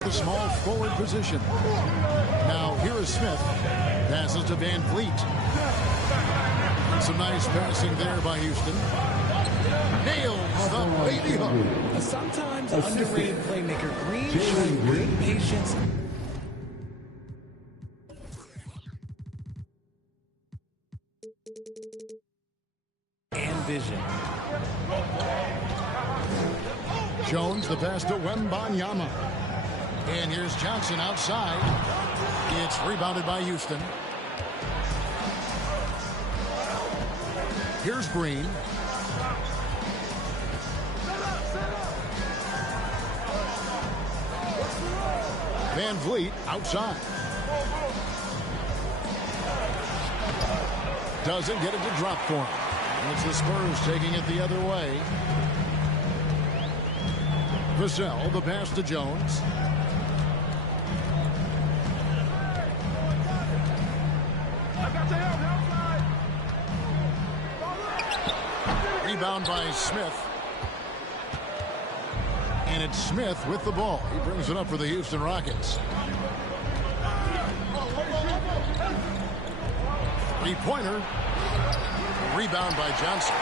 The small forward position. Now here is Smith. Passes to Van Vliet. Some nice passing there by Houston. Nails the baby hook. A sometimes underrated playmaker. Green showing great patience. And vision. Jones, the pass to Wembanyama. And here's Johnson outside. It's rebounded by Houston. Here's Green. Van Vliet outside. Doesn't get it to drop for him. It's the Spurs taking it the other way. Vassell, the pass to Jones. Rebound by Smith. And it's Smith with the ball. He brings it up for the Houston Rockets. Three-pointer. Rebound by Johnson.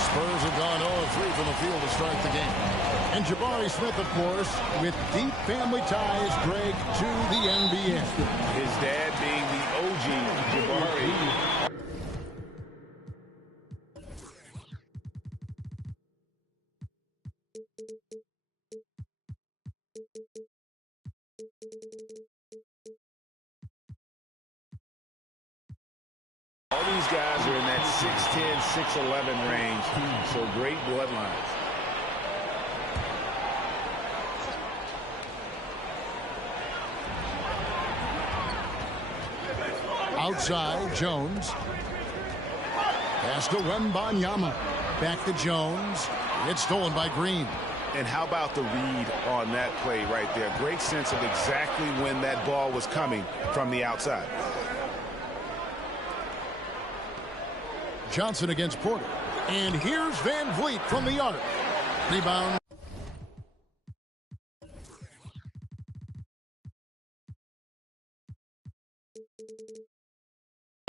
Spurs have gone 0-3 from the field to start the game. And Jabari Smith, of course, with deep family ties, Greg, to the NBA. His dad being the OG Jabari. All these guys are in that 6'10", 6'11" range, so great bloodlines. Outside, Jones. Pass to Wembanyama. Back to Jones. It's stolen by Green. And how about the read on that play right there? Great sense of exactly when that ball was coming from the outside. Johnson against Porter. And here's Van Vliet from the arc. Rebound.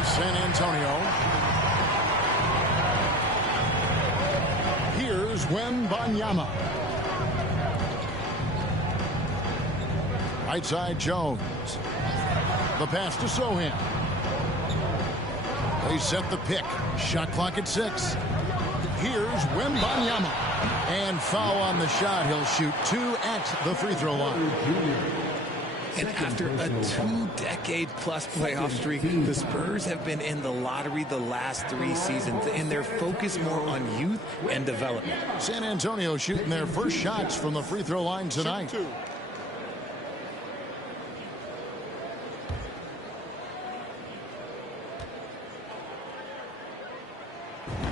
San Antonio. Here's Wembanyama. Right side, Jones. The pass to Sohan. They set the pick. Shot clock at 6. Here's Wembanyama. And foul on the shot. He'll shoot 2 at the free throw line. And after a 2-decade-plus playoff streak, the Spurs have been in the lottery the last 3 seasons, and they're focused more on youth and development. San Antonio shooting their first shots from the free throw line tonight.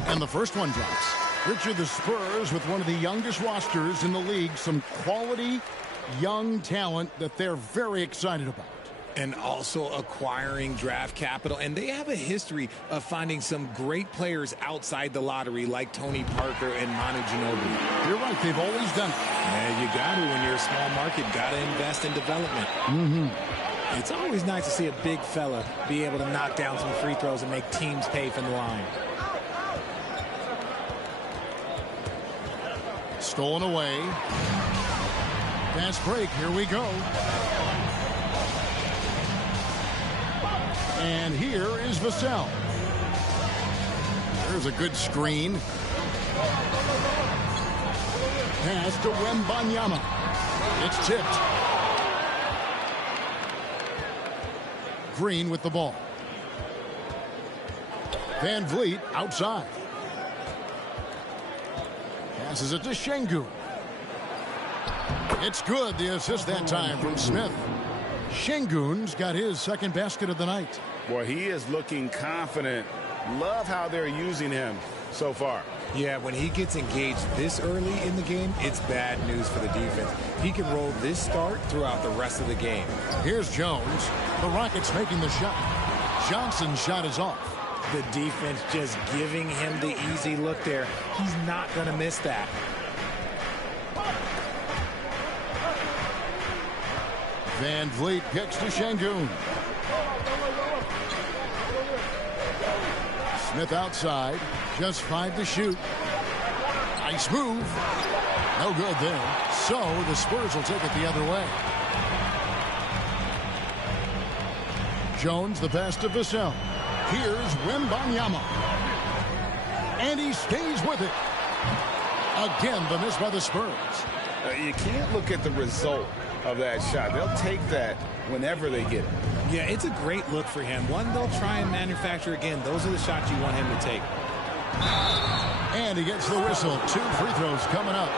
And the first one drops. Richard, the Spurs with one of the youngest rosters in the league, some quality young talent that they're very excited about. And also acquiring draft capital. And they have a history of finding some great players outside the lottery like Tony Parker and Manu Ginobili. You're right. They've always done it. And you got to, when you're a small market, got to invest in development. It's always nice to see a big fella be able to knock down some free throws and make teams pay from the line. Stolen away. Fast break. Here we go. And here is Vassell. There's a good screen. Pass to Wembanyama. It's tipped. Green with the ball. Van Vliet outside. Passes it to Şengün. It's good. The assist that time from Smith. Şengün's got his second basket of the night. Boy, he is looking confident. Love how they're using him so far. Yeah, when he gets engaged this early in the game, it's bad news for the defense. He can roll this start throughout the rest of the game. Here's Jones. The Rockets making the shot. Johnson's shot is off. The defense just giving him the easy look there. He's not going to miss that. Van Vliet kicks to Şengün. Smith outside. Just 5 to shoot. Nice move. No good there. So the Spurs will take it the other way. Jones the pass to Vassell. Here's Wembanyama. And he stays with it. Again, the miss by the Spurs. You can't look at the result of that shot. They'll take that whenever they get it. Yeah, it's a great look for him. One they'll try and manufacture again. Those are the shots you want him to take. And he gets the whistle. 2 free throws coming up.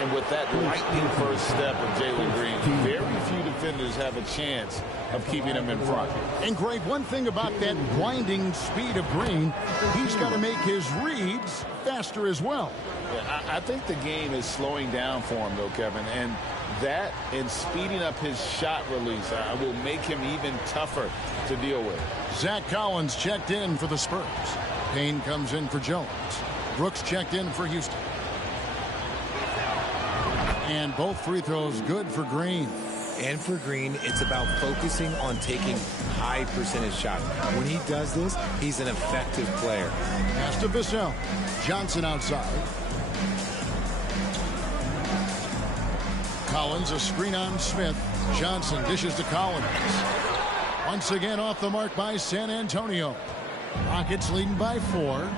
And with that lightning first step of Jalen Green, very few defenders have a chance of keeping him in front. And Greg, one thing about that blinding speed of Green, he's got to make his reads faster as well. Yeah, I think the game is slowing down for him, though, Kevin. And that and speeding up his shot release will make him even tougher to deal with. Zach Collins checked in for the Spurs. Payne comes in for Jones. Brooks checked in for Houston. And both free throws good for Green. And for Green, it's about focusing on taking high percentage shots. When he does this, he's an effective player. Pass to Vassell. Johnson outside. Collins, a screen on Smith. Johnson dishes to Collins. Once again off the mark by San Antonio. Rockets leading by 4.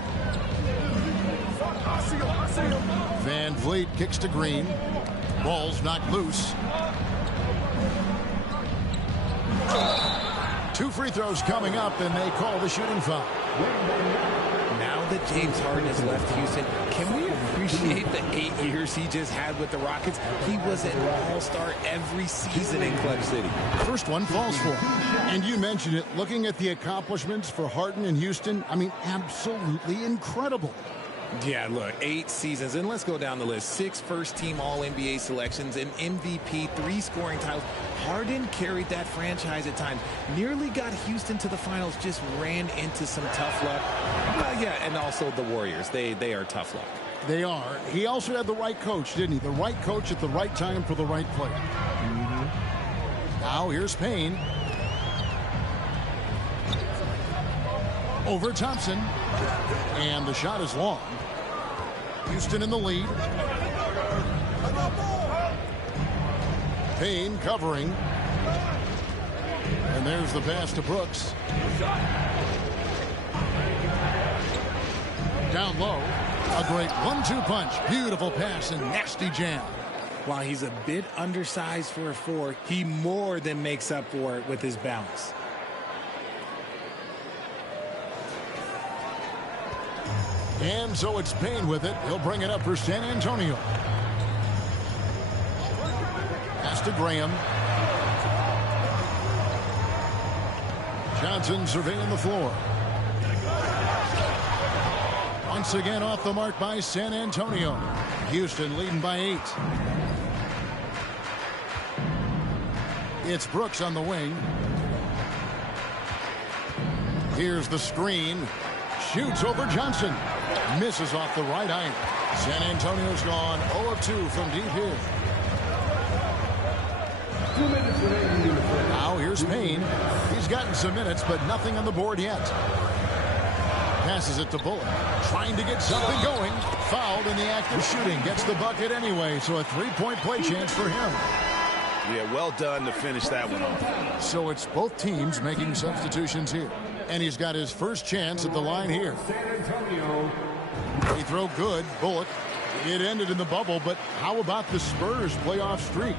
Van Vliet kicks to Green. Ball's knocked loose. 2 free throws coming up, and they call the shooting foul. Now that James Harden has left Houston, can we appreciate the 8 years he just had with the Rockets? He was an all-star every season in Clutch City. First one falls for him. And you mentioned it, looking at the accomplishments for Harden in Houston, I mean, absolutely incredible. Yeah, look, 8 seasons, and let's go down the list. 6 first-team All-NBA selections, an MVP, 3 scoring titles. Harden carried that franchise at times. Nearly got Houston to the finals, just ran into some tough luck. Yeah, and also the Warriors. They are tough luck. They are. He also had the right coach, didn't he? The right coach at the right time for the right player. Now here's Payne. Over Thompson. And the shot is long. Houston in the lead. Payne covering. And there's the pass to Brooks. Down low. A great 1-2 punch. Beautiful pass and nasty jam. While he's a bit undersized for a 4, he more than makes up for it with his bounce. And so it's Payne with it. He'll bring it up for San Antonio. Pass to Graham. Johnson surveying the floor. Once again off the mark by San Antonio. Houston leading by 8. It's Brooks on the wing. Here's the screen. Shoots over Johnson. Misses off the right iron. San Antonio's gone 0 of 2 from deep here. Now here's Payne. He's gotten some minutes, but nothing on the board yet. Passes it to Bullock. Trying to get something going. Fouled in the act of shooting. Gets the bucket anyway, so a 3-point play chance for him. Yeah, well done to finish that one off. So it's both teams making substitutions here. And he's got his first chance at the line here. Free throw good. Bullock. It ended in the bubble, but how about the Spurs playoff streak?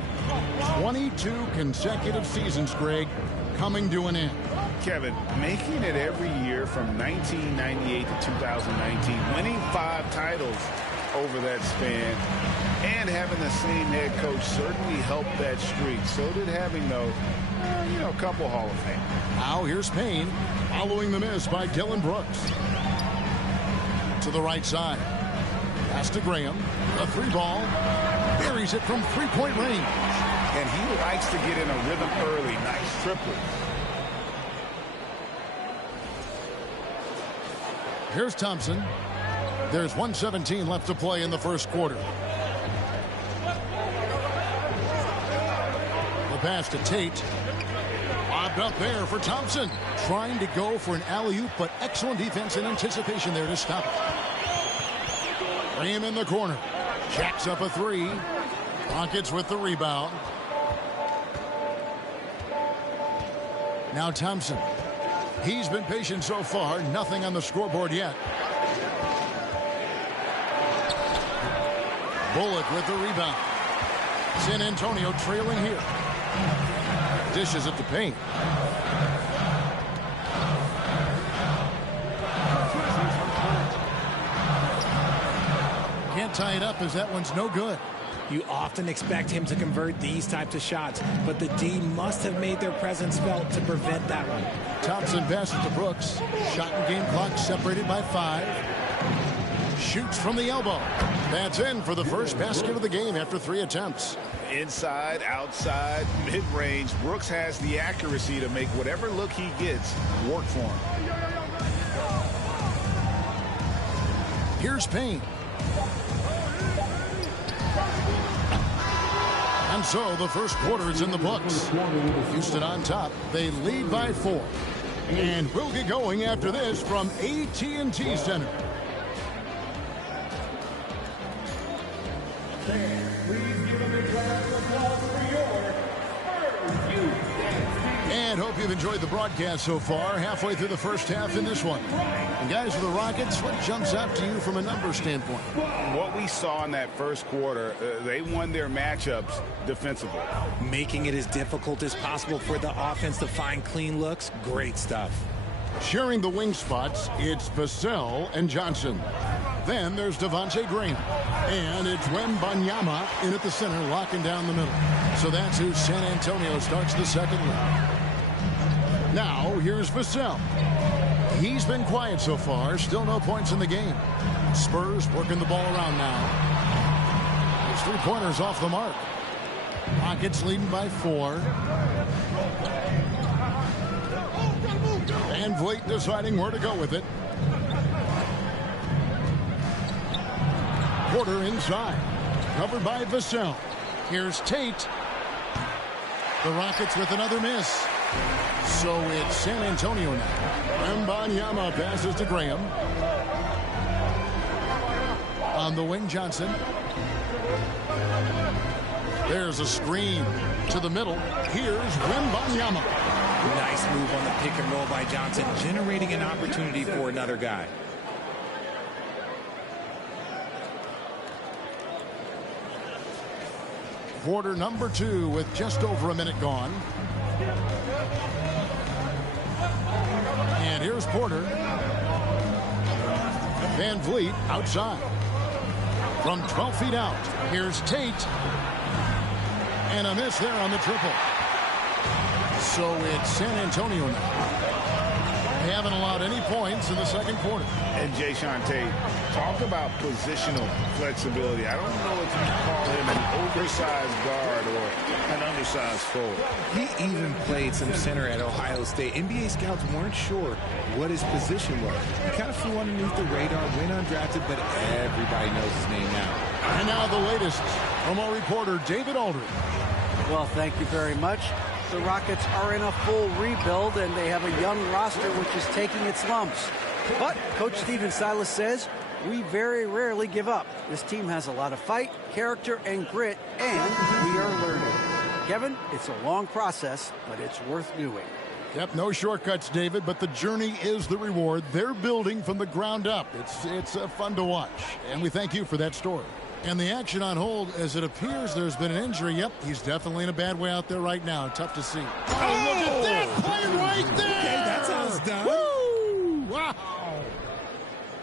22 consecutive seasons, Greg, coming to an end. Kevin, making it every year from 1998 to 2019, winning 5 titles over that span, and having the same head coach certainly helped that streak. So did having, though, a couple Hall of Fame. Now here's Payne following the miss by Dylan Brooks. To the right side. Pass to Graham. A 3-ball. Buries it from 3-point range. And he likes to get in a rhythm early. Nice triplet. Here's Thompson. There's 1:17 left to play in the first quarter. The pass to Tate. Lobbed up there for Thompson. Trying to go for an alley-oop, but excellent defense and anticipation there to stop it. Graham in the corner. Jacks up a 3. Rockets with the rebound. Now Thompson. He's been patient so far. Nothing on the scoreboard yet. Bullock with the rebound. San Antonio trailing here. Dishes it to Payne. Can't tie it up as that one's no good. You often expect him to convert these types of shots, but the D must have made their presence felt to prevent that one. Thompson passes to Brooks. Shot and game clock separated by 5. Shoots from the elbow. That's in for the first basket of the game after 3 attempts. Inside, outside, mid-range, Brooks has the accuracy to make whatever look he gets work for him. Here's Payne. And so the first quarter is in the books. Houston on top. They lead by 4. And we'll get going after this from AT&T Center. And hope you've enjoyed the broadcast so far. Halfway through the first half in this one. And guys, for the Rockets, what jumps out to you from a numbers standpoint? What we saw in that first quarter, they won their matchups defensively. Making it as difficult as possible for the offense to find clean looks. Great stuff. Sharing the wing spots, it's Vassell and Johnson. Then there's Devontae Graham. And it's Wembanyama in at the center, locking down the middle. So that's who San Antonio starts the second leg. Now, here's Vassell. He's been quiet so far. Still no points in the game. Spurs working the ball around now. His 3-pointers off the mark. Rockets leading by 4. Van Vliet deciding where to go with it. Porter inside. Covered by Vassell. Here's Tate. The Rockets with another miss. So it's San Antonio now. Wembanyama passes to Graham. On the wing, Johnson. There's a screen to the middle. Here's Wembanyama. Nice move on the pick and roll by Johnson, generating an opportunity for another guy. Quarter number 2 with just over a minute gone. And here's Porter. Van Vliet outside. From 12 feet out, here's Tate. And a miss there on the triple. So it's San Antonio now. They haven't allowed any points in the second quarter. And Jayshawn Tate, talk about positional flexibility. I don't know if you call him an oversized guard or an undersized forward. He even played some center at Ohio State. NBA scouts weren't sure what his position was. He kind of flew underneath the radar, went undrafted, but everybody knows his name now. And now the latest from our reporter, David Aldridge. Well, thank you very much. The Rockets are in a full rebuild, and they have a young roster which is taking its lumps. But Coach Stephen Silas says, we very rarely give up. This team has a lot of fight, character, and grit, and we are learning. Kevin, it's a long process, but it's worth doing. Yep, no shortcuts, David, but the journey is the reward. They're building from the ground up. It's fun to watch, and we thank you for that story. And the action on hold, as it appears there's been an injury. Yep, he's definitely in a bad way out there right now. Tough to see. Oh, look at that play right there. Okay, that's how it's done. Woo! Wow.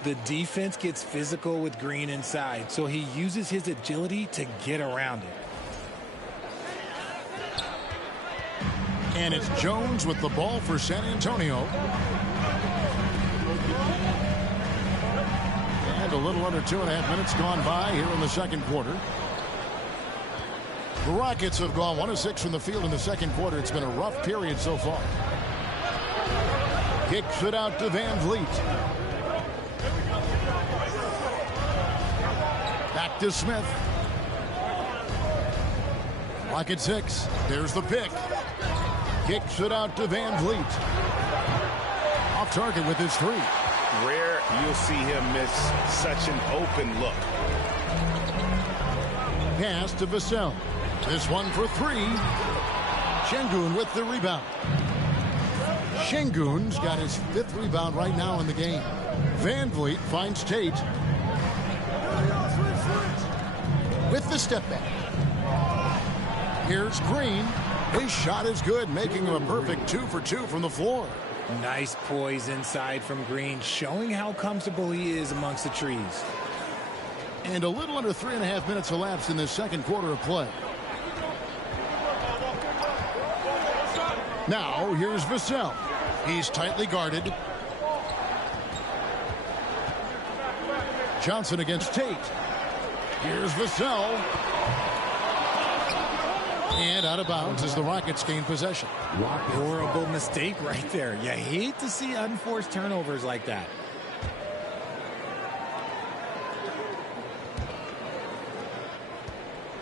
The defense gets physical with Green inside, so he uses his agility to get around it. And it's Jones with the ball for San Antonio. And a little under 2.5 minutes gone by here in the second quarter. The Rockets have gone 1 of 6 from the field in the second quarter. It's been a rough period so far. Kicks it out to Van Vliet. Back to Smith. Rocket 6. There's the pick. Kicks it out to Van Vliet. Off target with his 3. Rare you'll see him miss such an open look. Pass to Vassell. This one for 3. Şengün with the rebound. Şengün's got his 5th rebound right now in the game. Van Vliet finds Tate. With the step back. Here's Green. His shot is good, making him a perfect 2 for 2 from the floor. Nice poise inside from Green, showing how comfortable he is amongst the trees. And a little under 3.5 minutes elapsed in this second quarter of play. Now, here's Vassell. He's tightly guarded. Johnson against Tate. Here's Vassell. And out of bounds as the Rockets gain possession. Horrible mistake right there. You hate to see unforced turnovers like that.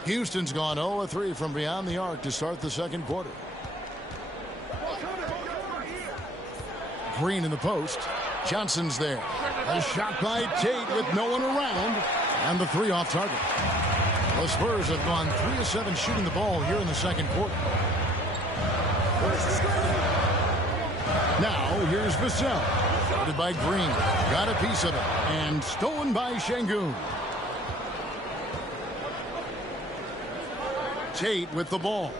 Houston's gone 0 of 3 from beyond the arc to start the second quarter. Green in the post. Johnson's there. A shot by Tate with no one around. And the 3 off target. The Spurs have gone 3 of 7 shooting the ball here in the second quarter. Now here's Vassell. Started by Green. Got a piece of it. And stolen by Şengün. Tate with the ball.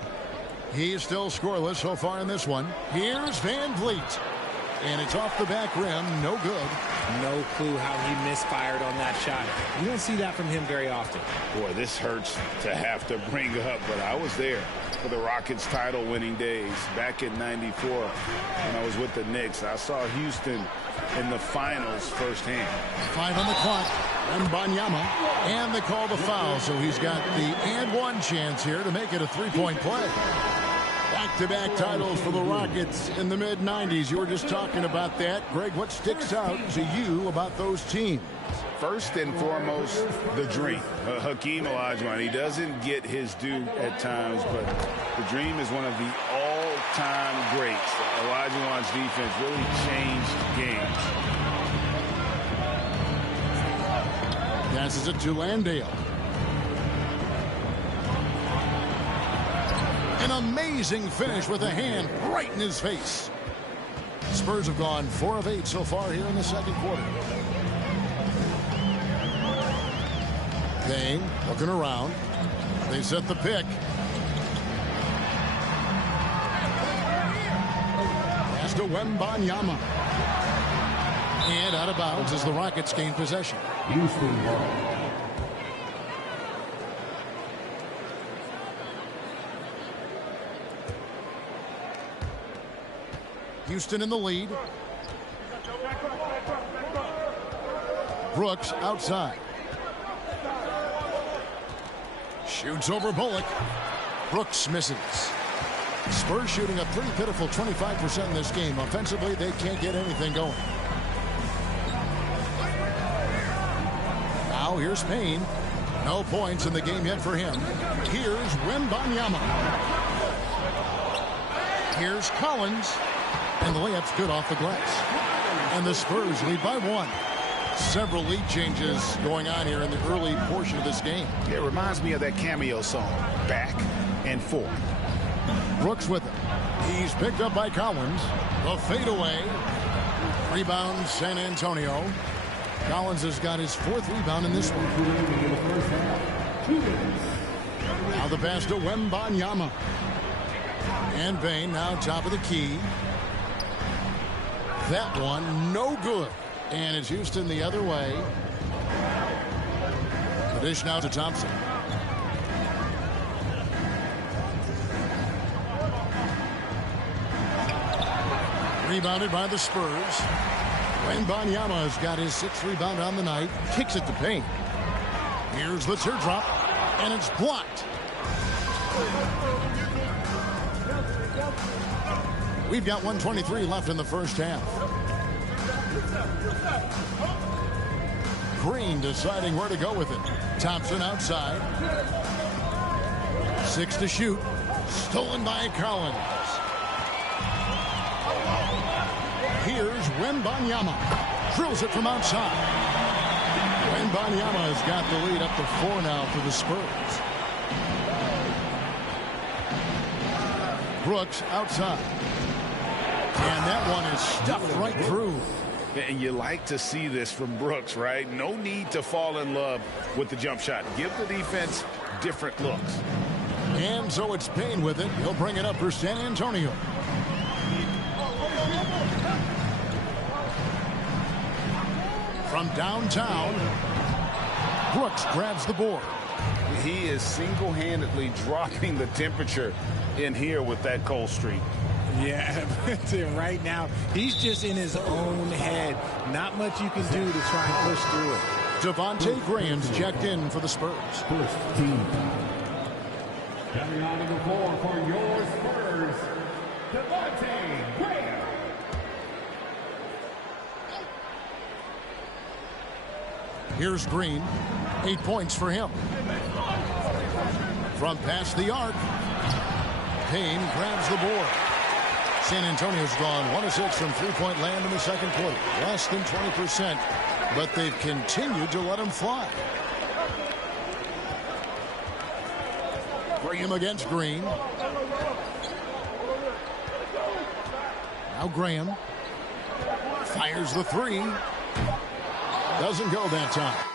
He's still scoreless so far in this one. Here's Van Vliet. And it's off the back rim. No good. No clue how he misfired on that shot. You don't see that from him very often. Boy, this hurts to have to bring up, but I was there for the Rockets title-winning days back in '94 when I was with the Knicks. I saw Houston in the finals firsthand. 5 on the clock. Wembanyama. And they call the foul, so he's got the and one chance here to make it a 3-point play. Back-to-back titles for the Rockets in the mid-90s. You were just talking about that. Greg, what sticks out to you about those teams? First and foremost, the dream. Hakeem Olajuwon, he doesn't get his due at times, but the dream is one of the all-time greats. Olajuwon's defense really changed games. Passes it to Landale. An amazing finish with a hand right in his face. Spurs have gone 4 of 8 so far here in the second quarter. Kane looking around. They set the pick. Pass to Wembanyama. And out of bounds as the Rockets gain possession. Houston ball. Houston in the lead. Brooks outside. Shoots over Bullock. Brooks misses. Spurs shooting a pretty pitiful 25% in this game. Offensively, they can't get anything going. Now here's Payne. No points in the game yet for him. Here's Wembanyama. Here's Collins. And the layup's good off the glass. And the Spurs lead by 1. Several lead changes going on here in the early portion of this game. It reminds me of that cameo song, Back and Forth. Brooks with it. He's picked up by Collins. The fadeaway. Rebound San Antonio. Collins has got his 4th rebound in this one. Now the pass to Wembanyama. And Bain now top of the key. That one no good. And it's Houston the other way. The dish now to Thompson. Rebounded by the Spurs. Wembanyama has got his 6th rebound on the night. Kicks it to Payne. Here's the teardrop. And it's blocked. We've got 1:23 left in the first half. Green deciding where to go with it. Thompson outside. 6 to shoot. Stolen by Collins. Here's Wembanyama. Drills it from outside. Wembanyama has got the lead up to 4 now for the Spurs. Brooks outside. And that one is stuffed right through. And you like to see this from Brooks, right? No need to fall in love with the jump shot. Give the defense different looks. And so it's Payne with it. He'll bring it up for San Antonio. From downtown, Brooks grabs the board. He is single-handedly dropping the temperature in here with that cold streak. Yeah, right now, he's just in his own head. Not much you can do to try and push through it. Devontae Graham's checked in for the Spurs. First team. Coming on the floor for your Spurs, Devontae Graham. Here's Green. 8 points for him. From past the arc, Payne grabs the board. San Antonio's gone 1 of 6 from three-point land in the second quarter. Less than 20%, but they've continued to let him fly. Graham against Green. Now Graham fires the 3. Doesn't go that time.